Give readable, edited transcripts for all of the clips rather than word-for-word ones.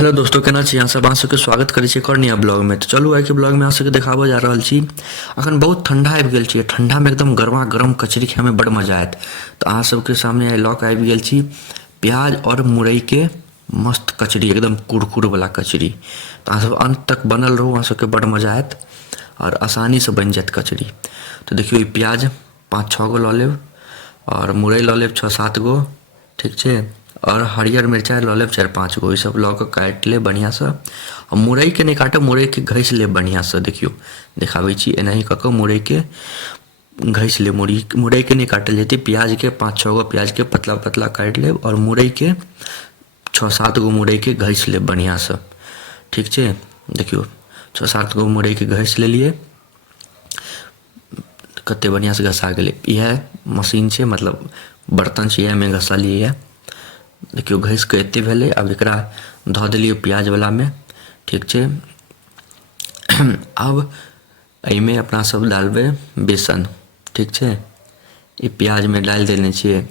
Hello दोस्तों, केना छी अहाँ सब? अहाँ सबके स्वागत करै छी एक और नया ब्लॉग में। तो चलू आइ के ब्लॉग में अहाँ सबके देखाबऽ जा रहल छी। अखन बहुत ठंडा आबि गेल छी, ठंडा में एकदम गरमा गरम कचरी खाए में बड़ मजा आयत। तो अहाँ सबके सामने लऽ कऽ आबि गेल छी प्याज और मुरई के मस्त कचरी, एकदम कुरकुर वाला कचरी। तो अहाँ सब अंत तक बनल रहू, अहाँ सबके बड़ मजा आयत और आसानी से बनि जायत कचरी। तो देखियो, ई प्याज 5-6 गो लऽ लेब और मुरई लऽ लेब 6-7 गो, ठीक छै। और हरियर मिरचाई लऽ लेब 4-5 गो, ई सब लऽ कऽ काटि लेब बढ़िया से। और मुरई के नहीं काटब, मुरई के घसि लेब बढ़िया से। देखियो देखाबै छी, एनाही कऽ कऽ मुरई के घसि लेब। मुरई के नहीं काटल जेतै, प्याज के 5-6 गो प्याज के पतला पतला काटि लेब और मुरई के 6-7 गो मुरई के घसि लेब बढ़िया से, ठीक छै। देखियो 6-7 गो मुरई के घसि लेलिए, कते बढ़िया से घसा गेलै। इएह मशीन छै, मतलब बर्तन छै, इएह में घसलिए। देखियो घसि के एते भेलै। अब एकरा धऽ देलिए प्याज वाला में, ठीक छै। अब एहिमे अपना सब डालबै बेसन, ठीक छै। ई प्याज में डालि देने छियै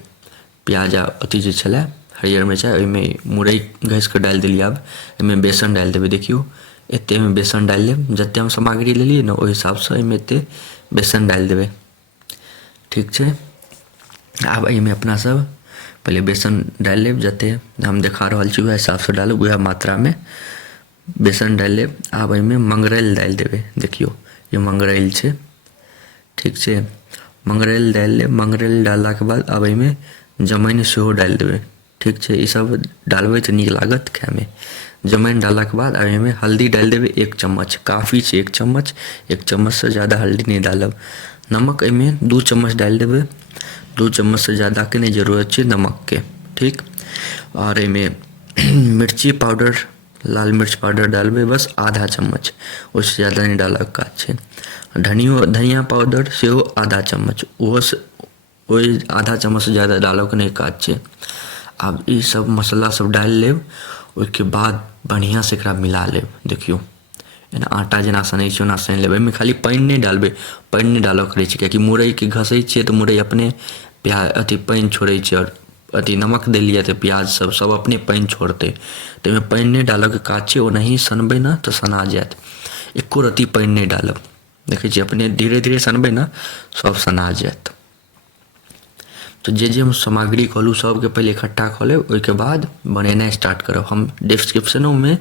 प्याज आ अथी जे छलै हरियर मिरचाइ, ओहिमे मुरई घसि के डालि देलिए। अब एहिमे बेसन डालि देबै। देखियो एते में बेसन डालि लेब, जते हम सामग्री लेलिए ने ओहि हिसाब से एहिमे एते बेसन डालि देबै, ठीक छै। आब एहिमे अपना सब पहले बेसन डालि लेब, जते हम देखा रहल छी वएह हिसाब से डालब, वएह मात्रा में बेसन डालि लेब। आब एहिमे मंगरैल डालि देबै। देखियो ये मंगरैल छै, ठीक छै। मंगरैल डालि लेब। मंगरैल डाललाके बाद आब एहिमे जमाइन सेहो डालि देबै, ठीक छै। ई सब डालबै तऽ नीक लागत खाए में। जमाइन डाललाके बाद अब एहिमे हल्दी डालि देबै 1 चम्मच, काफ़ी छै 1 चम्मच। 1 चम्मच से ज़्यादा हल्दी नहीं डालब। नमक एहिमे 2 चम्मच डालि देबै, 2 चम्मच से ज़्यादा के नहीं जरूरत है नमक के, ठीक। और एहिमे मिर्ची पाउडर, लाल मिर्च पाउडर डालबै बस आधा चम्मच, उससे ज़्यादा नहीं डालक काज छै। धनिया पाउडर सेहो आधा चम्मच, ओहो से ओहि आधा चम्मच से ज़्यादा डालक नहीं काज छै। आब ई सब मसाला सब डालि लेब, ओहिके बाद बढ़िया से एकरा मिला लेब। देखियो एना आटा जेना सनै छै ओना सानि लेब। एहिमे खाली पानि नहीं डालबै, पानि नहीं डालऽ रहै छै, कियाकि मुरई के घसै छियै तऽ मुरई अपने प्याज अथी पानि छोड़ै छै, और अथी नमक देलिए तऽ प्याज सब अपने पानि छोड़तै। तऽ एहिमे पानि नहीं डालऽ के काज छै, ओनाही सनबै ना तऽ सना जायत। एको रत्ती पानि नहीं डालब, देखै छियै अपने धीरे धीरे सनबै ना सब सना जायत। तो जे हम सामग्री कहलू सबके पहले इकट्ठा कऽ लेब, ओहिके बाद बनेनाइ स्टार्ट करब। हम डिस्क्रिप्शनो में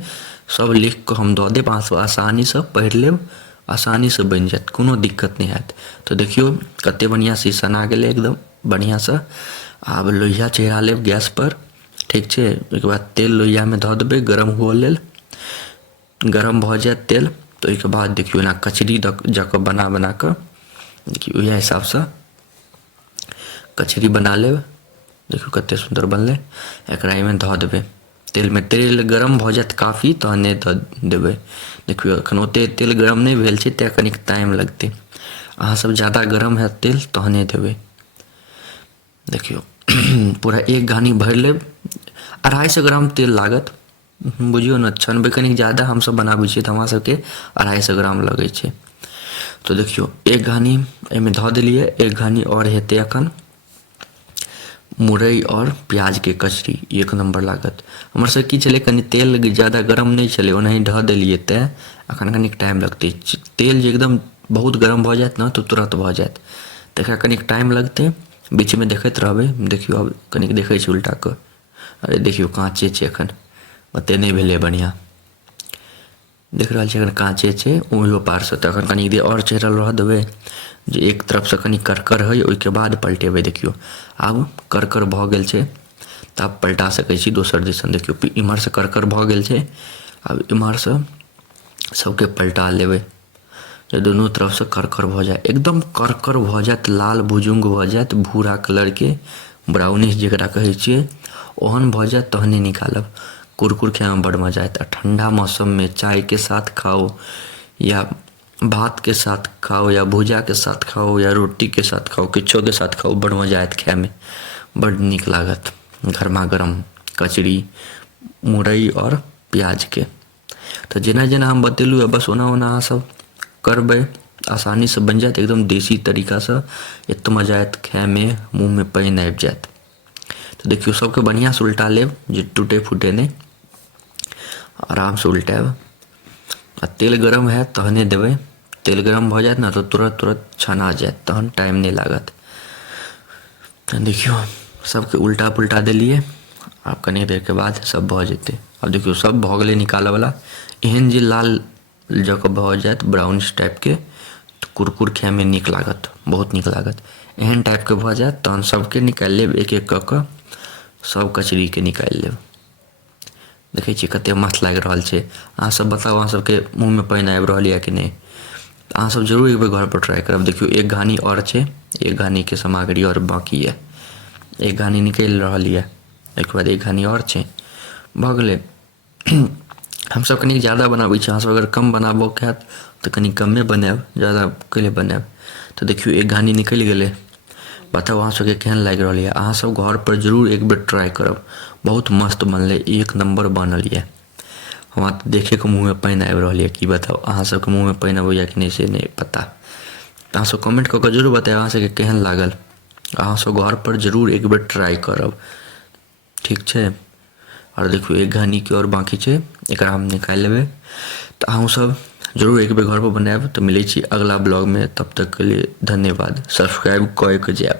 सब लिख कऽ हम दऽ देब, अहाँ आसानी से पढ़ि लेब, आसानी से बनि जायत, कोनो दिक्कत नहीं हैत। तो देखियो कते बढ़िया से सना गेलै एकदम बढ़िया से। आब लोहिया चढ़ा लेब गैस पर, ठीक छै। ओहिके बाद तेल लोहिया में धऽ देबै गरम हुअ लेल। गरम भऽ जायत तेल तऽ ओहिके बाद देखियो एना कचरी जकाँ बना बना कऽ, देखियो इएह हिसाब से कचरी बना लेब। देखियो कते सुंदर बनलै। एकरा एहिमे धऽ देबै तेल में। तेल गरम भऽ जायत काफ़ी तहने धऽ देबै। देखियो एखन ओते तेल गरम नहीं भेल छै, तेँ कनिक टाइम लगतै। अहाँ सब ज़्यादा गरम हैत तेल तहने देबै। देखियो पूरा एक घानी भरि लेब, 250 ग्राम तेल लागत, बुझियो ने। छनबै कनिक ज़्यादा हमसब बनाबै छियै तऽ हमरा सबके 250 ग्राम लगै छै। तो देखियो एक घानी एहिमे धऽ देलिए, एक घानी और हेतै एखन मुरई और प्याज के कचरी, एक नंबर लागत। हमर सबके की छलै, कनि तेल ज़्यादा गरम नहीं छलै, ओनाही धऽ देलिए तेँ एखन कनिक टाइम लगतै। तेल जे एकदम बहुत गरम भऽ जायत ना तो तुरंत भऽ जायत, तऽ एकरा कनिक टाइम लगतै। बीच में देखैत रहबै। देखियो अब कनिक देखै छी उल्टा कऽ, अरे देखियो काँचे छै एखन, ओते नहीं भेलै बढ़िया। देख रहल छियै एखन काँचे छै, ओहियो पार से तऽ एखन कनिक देर और चढ़ल रहऽ देबै, जे एक तरफ से कनि करकर होइ, ओहिके बाद पलटेबै। देखियो आब करकर भऽ गेल छै तऽ आब पलटा सकै छी दोसर दिसन। देखियो इम्हर से करकर भऽ गेल छै, आब इम्हर से सबके पलटा लेबै जे दुनू तरफ से करकर भऽ जाए, एकदम करकर भऽ जायत, लाल भुजुंग भऽ जायत, भूरा कलर के, ब्राउनिश जकरा कहै छियै ओहन भऽ जायत तहने निकालब। कुरकुर खाए में बड़ मजा आयत। ठंडा मौसम में चाय के साथ खाओ, या भात के साथ खाओ, या भुजा के साथ खाओ, या रोटी के साथ खाओ, किछो के साथ खाओ, बड़ मजा आयत खाए में, बड़ नीक लागत। गरमा गरम कचरी मुरई और प्याज के। तो जेना जेना हम बतेलू है बस ओना ओना अहाँ सब करबै, आसानी से बन जायत एकदम देसी तरीका से। एत मजा आयत खाए में, मुँह में पानि आबि जायत। तो देखियो सबके बढ़िया से उल्टा लेब जे टूटे फूटे नहीं। आराम से उल्टाएब आ तेल गरम है तहने देबै। तेल गरम भऽ जायत ने तो तुरंत छना जायत, तहन टाइम नहीं लागत। देखियो सबके उल्टा पुल्टा देलिए। आब कनी देर के बाद सब भऽ जेतै। अब देखियो सब भऽ गेलै निकालऽ वाला। एहन जे लाल जगह भऽ जायत ब्राउनिश टाइप के तो कुरकुर खाय में नीक लागत, बहुत नीक लागत। एहन टाइप के भऽ जायत तहन सबके निकालि लेब एक एक कऽ कऽ, सब कचरी के निकालि लेब। देखै छियै कते मस्त लागि रहल छै। अहाँ सब बताउ अहाँ सबके मुँह में पानि आबि रहल यऽ कि नहीं। अहाँ सब जरूर एक बेर घर पर ट्राई करब। देखियो एक घानी और छै, एक घानी के सामग्री और बाकी है। एक घानी निकलि रहल यऽ, एक बाद एक घानी और छै, भऽ गेलै। हम सब कनी ज़्यादा बनाबै छी, अहाँ सब अगर कम बनाबो के हैत तऽ कनी कमे बनाएब, ज़्यादा कैले बनाएब। तऽ देखियो एक घानी निकलि गेलै। बताउ अहाँ सबके केहन लागि रहल यऽ। अहाँ सब घर पर जरूर एक बेर ट्राई करब, बहुत मस्त बनलै, एक नंबर बनल यऽ। हमरा तऽ देखे के मुँह में पानि आबि रहल यऽ, की बताउ अहाँ सबके मुँह में पानि अबैया कि नहीं से नहीं पता। अहाँ सब कमेंट कऽ के जरूर बताएब अहाँ सबके केहन लागल। अहाँ सब घर पर जरूर एक बेर ट्राई करब, ठीक छै। और देखियो एक घानी के और बाकी छै, एकरा हम निकालि लेबै। तऽ अहूँ सब जरूर एक बेर घर पर बनाएब। तऽ मिलै छी अगला ब्लॉग में, तब तक के लिए धन्यवाद। सब्सक्राइब कऽ के जाएब।